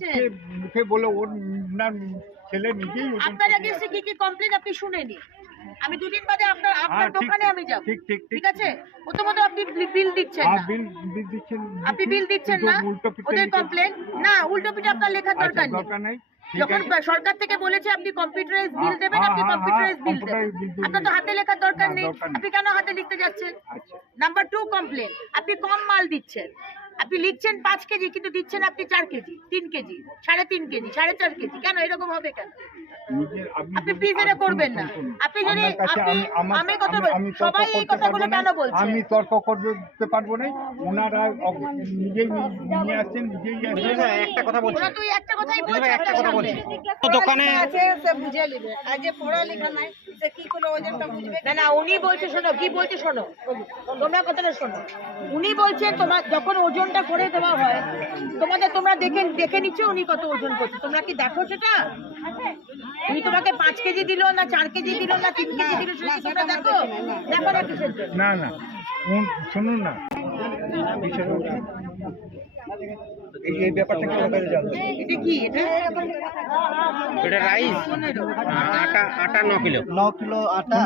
দিচ্ছেন মুখে বলে ওর না ছেলে নিজেই আপনার করে এগেন্সটে কি কি কমপ্লেন আপনি শুনে নিন আমি দুদিন বাদে আপনার আপনার হ্যাঁ, দোকানে আমি যাব। ঠিক, ঠিক, ঠিক। আছে? প্রথমত আপনি বিল দিচ্ছেন না। বিল বিল দিচ্ছেন আপনি বিল দিচ্ছেন না? ওদের কমপ্লেন না উল্টো পিঠে আপনার লেখার আচ্ছা, দরকার নেই। যখন সরকার থেকে বলেছে আপনি কম্পিউটারাইজ বিল হ্যাঁ, দেবেন আপনি হ্যাঁ, কম্পিউটারাইজ হ্যাঁ, বিল দেবেন। আপনার তো হাতে লেখার দরকার নেই। আপনি কেন হাতে লিখতে যাচ্ছেন? নাম্বার টু কমপ্লেন আপনি কম মাল দিচ্ছেন। আপনি লিখছেন পাঁচ কেজি কিন্তু দিচ্ছেন আপনি চার কেজি তিন কেজি সাড়ে তিন কেজি সাড়ে চার কেজি। কেন এরকম হবে কেন? আপনি আপনি প্লিজ এটা করবেন না। আপনি যদি আপনি আমি- কথা সবাই এই কথাগুলো না। কেন বলছে? আমি তর্ক করতে পারব না। ওনারা নিজেই নিয়ে আসছেন নিজেই একটা কথা বলছি। ওরা তুই একটা কথাই বলছে। একটা কথা বলছি। দোকানে আছে সে বুঝে নিবে। আর যে পড়ালেখা নাই কি করে ওজনটা বুঝবে না না উনি বলছে শোনো কি বলছে শোনো? তোমরা কথাটা শোনো। উনি বলছে তোমার যখন ওজনটা করে দেওয়া হয় তোমাদের তোমরা দেখে দেখে নিচ্ছ উনি কত ওজন করছে। তোমরা কি দেখো সেটা? উনি তোমাকে পাঁচ কেজি দিল না চার কেজি দিল না তিন কেজি দিল সেটা দেখো? দেখো না কিসের না না। শুনুন না? এই এই ব্যাপারটা কি আমার কাছে এটা কি? এটা? এটা রাইস। আটা আটা ন কিলো। ন কিলো আটা।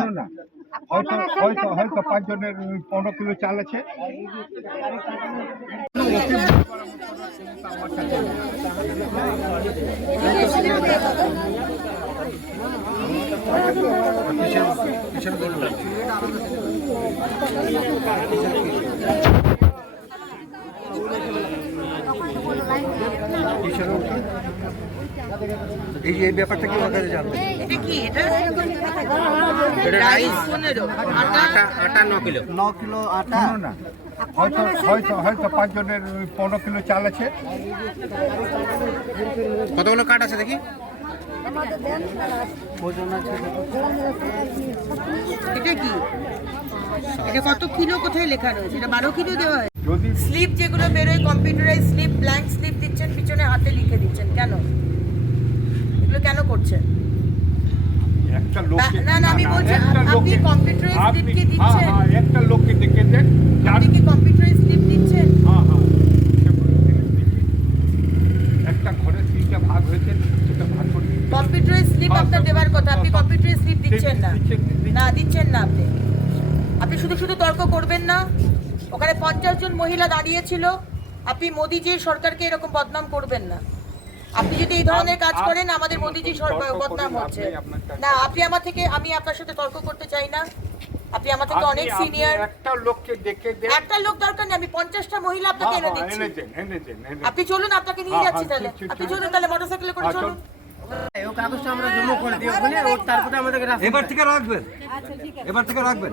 হয়তো হয়তো হয়তো পাঁচজনের পনেরো কিলো চাল আছে। এই এই ব্যাপারটা কি আমার কাছে এটা কি? এটা রাইস পনেরো। আটা? আটা ন কিলো। ন কিলো আটা? শুনুন না। হয়তো হয়তো হয়তো পাঁচজনের পনেরো কিলো চাল আছে। কতগুলো কাঠ আছে দেখি? এটা কি? এটা কত কিলো কোথায় লেখা রয়েছে? এটা বারো কিলো দেওয়া হয়? স্লিপ যেগুলো বেরোয় কম্পিউটারাইজ স্লিপ ব্ল্যাঙ্ক স্লিপ দিচ্ছেন পিছনে হাতে লিখে দিচ্ছেন কেন? এগুলো কেন করছেন? একটা লোককে না, না, আমি বলছি, আপনি লোককে- computerized কি দিচ্ছেন? একটা লোককে দেখে দেন আপনি কি কম্পিউটারাইজ স্লিপ দিচ্ছেন? হ্যাঁ হ্যাঁ সে বলে দিন, দিচ্ছি। একটা ঘরে তিনটা ভাগ হয়েছে সেটা ভাগ করে কম্পিউটারাইজ স্লিপ হ্যাঁ, আপনার দেওয়ার কথা আপনি কম্পিউটারাইজ স্লিপ দিচ্ছেন না। দিচ্ছেন, দিচ্ছেন। না দিচ্ছেন না আপনি। আপনি শুধু শুধু তর্ক করবেন না। ওখানে পঞ্চাশ জন মহিলা দাঁড়িয়েছিল। আপনি মোদিজির সরকারকে এরকম বদনাম করবেন না। আপনি যদি এই ধরনের কাজ করেন আমাদের মোদিজি সরকার বদনাম হচ্ছে। না আপনি আমার থেকে আমি আপনার সাথে তর্ক করতে চাই না। আপনি আমার থেকে অনেক সিনিয়র একটা লোককে দেখে দেন। একটা লোক দরকার নেই আমি পঞ্চাশটা মহিলা আপনাকে হ্যাঁ, এনে হ্যাঁ, দিচ্ছি। আপনি চলুন আপনাকে নিয়ে হ্যাঁ, যাচ্ছি তাহলে। আপনি চলুন তাহলে মোটরসাইকেলে করে চলুন। এবার থেকে রাখবেন। এবার থেকে রাখবেন।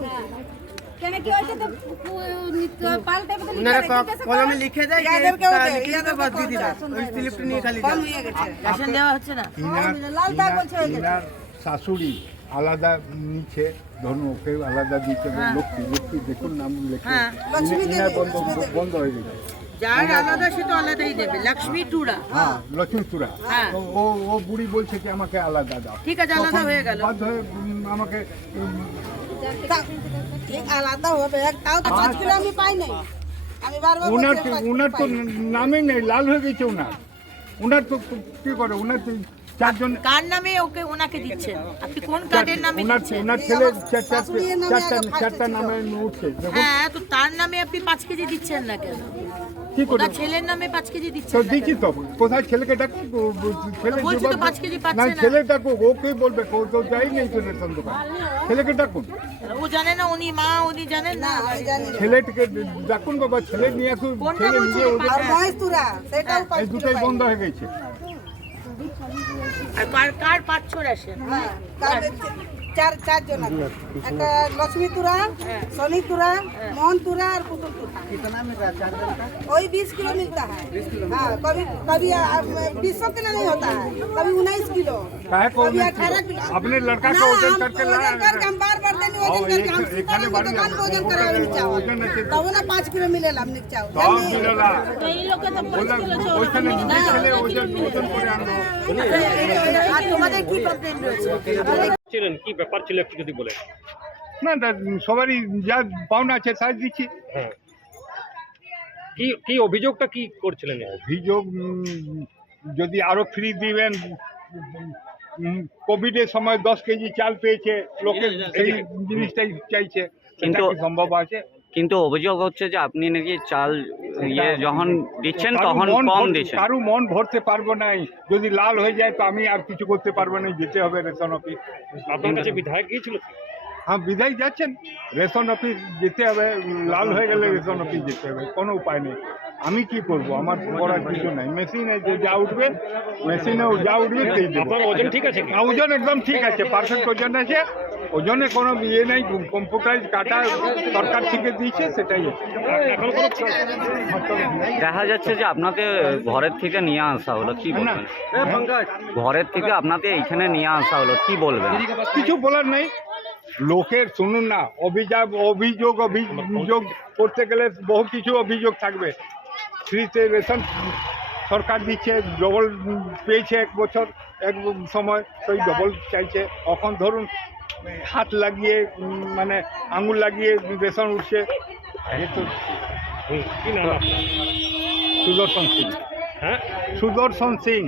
কলমে লিখে দেয় লিখে বাদ দিয়ে। ওই স্লিপটা নিয়ে খালি যাবে। হয়ে রেশন দেওয়া হচ্ছে না? হয়ে শাশুড়ি আলাদা নিচ্ছে ধরুন ওকে আলাদা দিচ্ছে লক্ষ্মী লক্ষ্মী দেখুন নাম লেখে। হ্যাঁ। লক্ষ্মী বন্ধ বন্ধ হয়ে গেছে। যার আলাদা সে তো আলাদাই দেবে। লক্ষ্মী টুরা। হ্যাঁ লক্ষ্মী চূড়া হ্যাঁ। ও ও বুড়ি বলছে যে আমাকে আলাদা দাও। ঠিক আছে, আলাদা হয়ে গেল। হয়ে আমাকে আলাদা হবে তাও তো পাঁচ কিলো আমি পাই নাই। আমি বারবার ওনার ওনার তো নামই নেই। লাল হয়ে গেছে ওনার ওনার তো কি করে ওনার তো চারজন কার নামে ওকে ওনাকে দিচ্ছেন? আপনি কোন কার্ডের নামে ওনার ওনার ছেলে চারটা চারটা নামে উঠছে। হ্যাঁ তো তার নামে আপনি পাঁচ কেজি দিচ্ছেন না কেন? কি করে? ছেলের নামে পাঁচ কেজি তো দিচ্ছেন না দিচ্ছি তো। কোথায় ছেলেকে ও- ছেলে বলছি তো জবাব- পাঁচ কেজি পাচ্ছে না। ছেলে ডাকুক ওকে বলবে ও তো যাই নেই তো রেশন দোকান ছেলেকে ডাকুন ও জানে না উনি মা উনি জানেন না। আমি জানি না। ছেলেটিকে ডাকুন বাবা ছেলে নিয়ে আসুন ছেলে ওদের- আর মহেশ তুরা সেটাও পাঁচ দুটোই বন্ধ হয়ে গেছে। আর কার কার পাঁচ ছ রেশন হ্যাঁ, চার চারজন আছে একটা লক্ষ্মী তুরা सोनी तुरा मोहन तुरा और पुतुल तुरा कितना मिल रहा है चार दिन का वही बीस किलो मिलता है हाँ कभी कभी बीस किलो नहीं होता है कभी उन्नीस किलो काहे को कभी 19 अठारह किलो? किलो अपने लड़का ना, का वजन हम करके वजन लाया करके हम बार बार देने वजन और करके हम एक- सीधा एखाने नहीं बारी दुकान पे वजन वो करावे करे, चावल वजन ऐसे- तब ना पाँच किलो मिलेला हमने चावल সব জানি? মিললা এই লোকে তো পাঁচ বললাম কিলো চাউল ওইখানে আপনি নিজে না, ছেলে ওজন ওজন করে আনলো আর ছিলেন? কি ব্যাপার ছিল একটু যদি বলে না সবারই যা পাওনা আছে সাজ দিচ্ছি। হ্যাঁ। কি কি অভিযোগটা কি করছিলেন? অভিযোগ যদি আরও ফ্রি দিবেন কোভিডের সময় দশ কেজি চাল পেয়েছে লোকে এই জিনিসটাই চাইছে। কিন্তু সম্ভব আছে? কিন্তু অভিযোগ হচ্ছে যে আপনি নাকি চাল ইয়ে যখন দিচ্ছেন তখন মন কম দিচ্ছেন। কারু মন ভরতে পারব নাই যদি লাল হয়ে যায় তো আমি আর কিছু করতে পারব না যেতে হবে রেশন অফিস। আপনার কাছে বিধায়ক গিয়েছিল হ্যাঁ বিধায়ক যাচ্ছেন। রেশন অফিস যেতে হবে লাল হয়ে গেলে রেশন অফিস যেতে হবে কোনো উপায় নেই। আমি কি করব? আমার করার কিছু নাই। মেশিনে যে যা উঠবে মেশিনে যা উঠবে সেই আপনার ওজন ঠিক আছে হ্যাঁ, ওজন একদম ঠিক আছে পারফেক্ট ওজন আছে। ওজনে কোনো ইয়ে নেই কম্পিউটারাইজ কাটা সরকার থেকে দিয়েছে সেটাই আছে। এখন কোনো দেখা যাচ্ছে যে আপনাকে ঘরের থেকে নিয়ে আসা হলো কি। বলবেন? ঘরের থেকে আপনাকে এইখানে নিয়ে আসা হলো কি বলবেন? কিছু বলার নেই। লোকের শুনুন না অভিযোগ অভিযোগ অভিযোগ করতে গেলে বহু কিছু অভিযোগ থাকবে। ফ্রিতে রেশন সরকার দিচ্ছে ডবল পেয়েছে এক বছর এক সময় সেই ডবল চাইছে। এখন ধরুন হাত লাগিয়ে মানে আঙুল লাগিয়ে রেশন উঠছে। সুদর্শন সিং। হ্যাঁ? সুদর্শন সিং।